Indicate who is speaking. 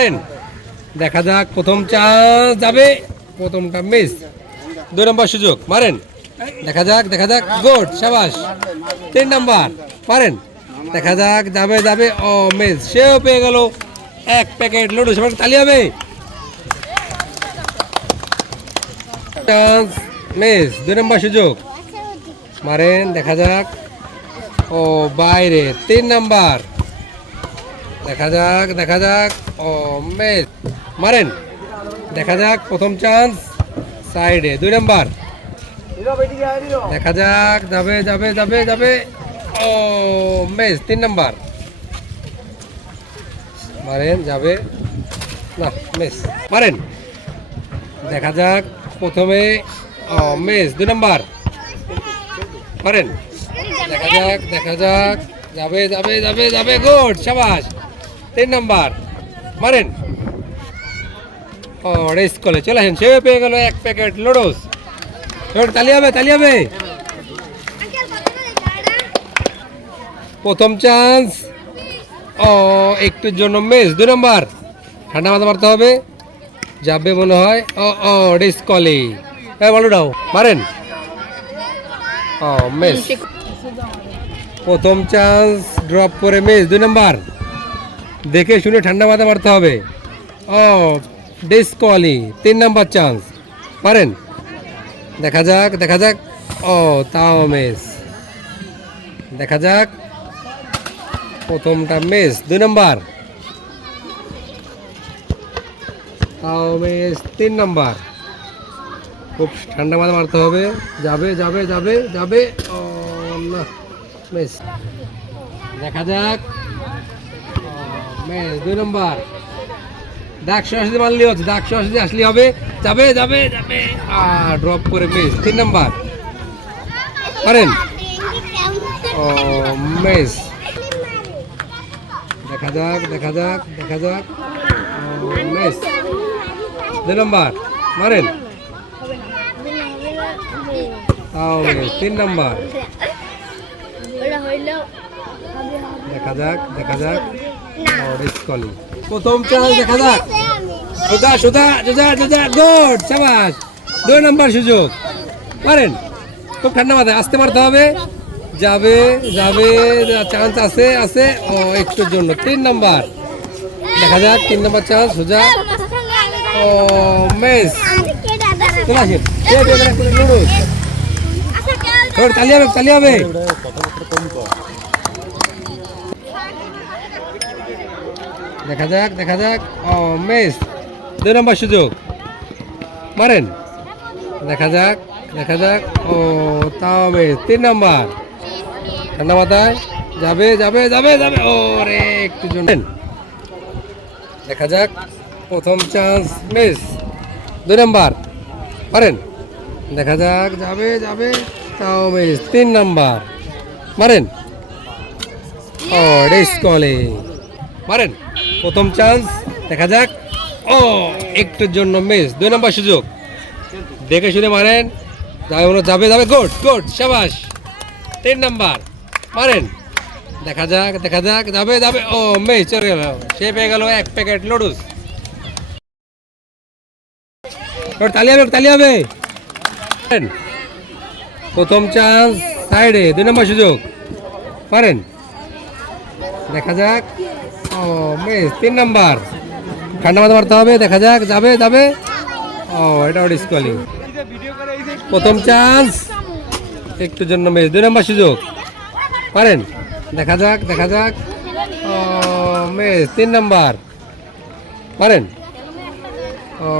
Speaker 1: মারেন দেখা যাক, প্রথম চান্স যাবে, প্রথমটা মিস দুই নম্বর সুযোগ, মারেন। দেখা যাক দেখা যাক। গুড, সাবাস। তিন নাম্বার, মারেন। দেখা যাক, যাবে যাবে। ও মিস সেও পেয়ে গেল। এক প্যাকেট লুডু সবার তালি হবে। চান্স মিস দুই নম্বর সুযোগ। মারেন, দেখা যাক। ও, বাইরে। তিন নাম্বার। দেখা যাক দেখা যাক। ও মিস মারেন। দেখা যাক, প্রথম চান্স সাইডে দুই নাম্বার। দেখা যাক, যাবে যাবে যাবে যাবে। ও মিস তিন নাম্বার। মারেন, যাবে। না মিস মারেন। দেখা যাক, প্রথমে মিস দুই নাম্বার। মারেন। দেখা যাক দেখা যাক। যাবে যাবে যাবে যাবে। গুড, সাবাস। তিন নাম্বার। মারেন। ও রেস কলে চলে আসেন। সেও পেয়ে গেল এক প্যাকেট লুডোস তালি হবে তালি হবে। প্রথম চান্স ও, একটুর জন্য মেস দুই নম্বর। ঠান্ডা মাথা মারতে হবে। যাবে মনে হয়। ও ও রেস কলে হ্যাঁ বলো দাও। মারেন। ও মিস প্রথম চান্স ড্রপ করে মেস দুই নম্বর। দেখে শুনে ঠান্ডা মাথা মারতে হবে। ও ডিসকোয়ালি তিন নাম্বার চান্স পারেন? দেখা যাক দেখা যাক। ও, তাও মিস দেখা যাক। প্রথমটা মিস দুই নম্বর। তাও মিস তিন নম্বর। খুব ঠান্ডা মাথা মারতে হবে। যাবে যাবে যাবে যাবে। ও, না মিস দেখা যাক। দুই নম্বর। দাগ সরাসরি মারলে হচ্ছে, দাগ সরাসরি আসলে হবে। যাবে যাবে যাবে। আর ড্রপ করে মিস তিন নাম্বার। পারেন ও মিস দেখা যাক দেখা যাক দেখা যাক। মিস দুই নাম্বার। মারেন। তাও তিন নাম্বার। দেখা যাক দেখা যাক। প্রথম চান্স দেখা যাক সোজা সোজা সোজা সোজা গুড সাবাস দুই নম্বর সুযোগ পারেন খুব ঠান্ডা মাথায় আসতে পারতে হবে যাবে যাবে চান্স আছে আছে ও একটুর জন্য তিন নম্বর দেখা যাক তিন নম্বর চান্স সোজা ও মেস তালি হবে তালি হবে দেখা যাক দেখা যাক। ও মেস দুই নম্বর সুযোগ। মারেন। দেখা যাক দেখা যাক। ও তাও মেস তিন নম্বর। ঠান্ডা মাথায়। যাবে যাবে যাবে যাবে। ও রে একটু জন্য দেখা যাক, প্রথম চান্স মিস দুই নম্বর। মারেন। দেখা যাক, যাবে যাবে। তাও মিস তিন নম্বর। মারেন। ও রেস কলে মারেন। প্রথম চান্স দেখা যাক। ও, একটুর জন্য মিস দুই নম্বর সুযোগ। দেখে শুনে মারেন। যাবে যাবে গুড গুড সাবাস। তিন নাম্বার। মারেন। দেখা যাক দেখা যাক, যাবে যাবে। ও মিস চলে গেল। সে পেয়ে গেল এক প্যাকেট লুডুস তালি হবে তালি হবে। প্রথম চান্স সাইডে দুই নম্বর সুযোগ। পারেন দেখা যাক। ও মিস তিন নাম্বার। ঠান্ডা মাথা মারতে হবে, দেখা যাক, যাবে যাবে। ও এটা ডিসকোয়ালি প্রথম চান্স একটু জন্য মিস দুই নাম্বার সুযোগ। পারেন? দেখা যাক দেখা যাক। ও মিস তিন নাম্বার। পারেন? ও